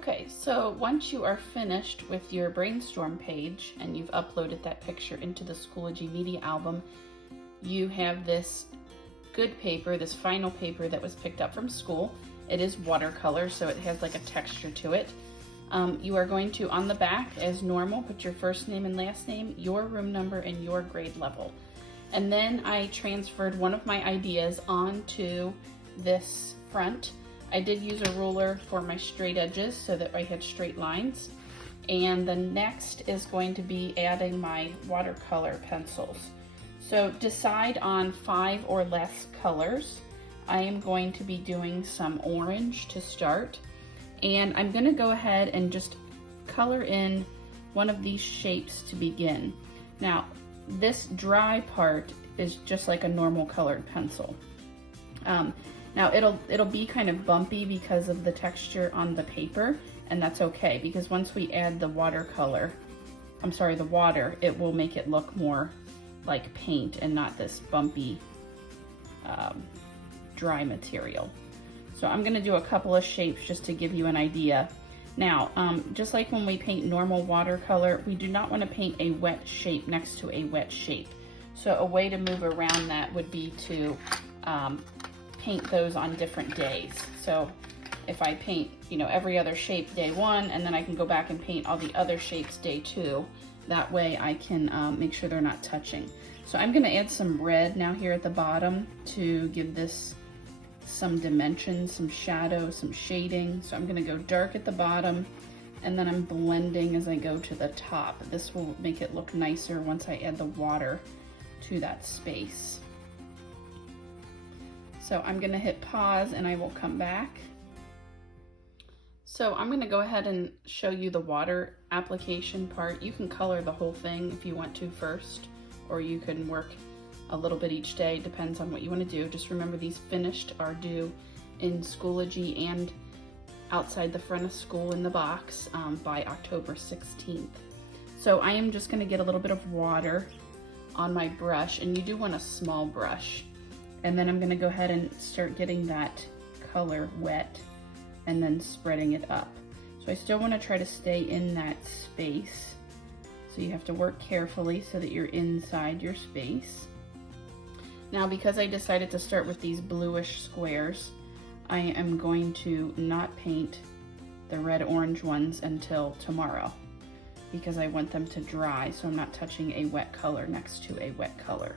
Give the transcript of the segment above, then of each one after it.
Okay, so once you are finished with your brainstorm page and you've uploaded that picture into the Schoology media album, you have this good paper, this final paper that was picked up from school. It is watercolor, so it has like a texture to it. You are going to, on the back, as normal, put your first name and last name, your room number, and your grade level. And then I transferred one of my ideas onto this front. I did use a ruler for my straight edges so that I had straight lines. And the next is going to be adding my watercolor pencils. So decide on 5 or less colors. I am going to be doing some orange to start. And I'm gonna go ahead and just color in one of these shapes to begin. Now, this dry part is just like a normal colored pencil. Now it'll be kind of bumpy because of the texture on the paper, and that's okay because once we add the water, it will make it look more like paint and not this bumpy dry material. So I'm gonna do a couple of shapes just to give you an idea. Now, just like when we paint normal watercolor, we do not want to paint a wet shape next to a wet shape. So a way to move around that would be to paint those on different days. So if I paint, every other shape day 1, and then I can go back and paint all the other shapes day 2, that way I can make sure they're not touching. So I'm gonna add some red now here at the bottom to give this some dimension, some shadow, some shading. So I'm gonna go dark at the bottom, and then I'm blending as I go to the top. This will make it look nicer once I add the water to that space. So I'm gonna hit pause and I will come back. So I'm gonna go ahead and show you the water application part. You can color the whole thing if you want to first, or you can work a little bit each day, depends on what you want to do. Just remember these finished are due in Schoology and outside the front of school in the box by October 16th. So I am just going to get a little bit of water on my brush, and you do want a small brush. And then I'm going to go ahead and start getting that color wet and then spreading it up. So I still want to try to stay in that space. So you have to work carefully so that you're inside your space. Now, because I decided to start with these bluish squares, I am going to not paint the red-orange ones until tomorrow because I want them to dry, so I'm not touching a wet color next to a wet color.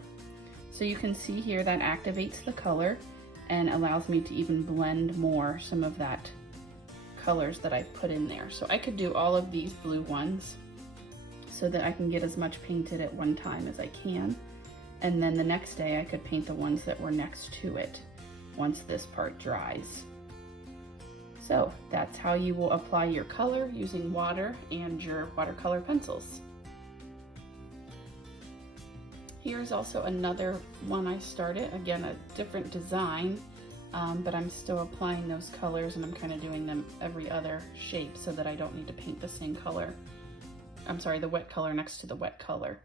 So you can see here that activates the color and allows me to even blend more some of that colors that I've put in there. So I could do all of these blue ones so that I can get as much painted at one time as I can. And then the next day I could paint the ones that were next to it once this part dries. So that's how you will apply your color using water and your watercolor pencils. Here's also another one I started, again a different design, but I'm still applying those colors and I'm kind of doing them every other shape so that I don't need to paint the same color. I'm sorry, the wet color next to the wet color.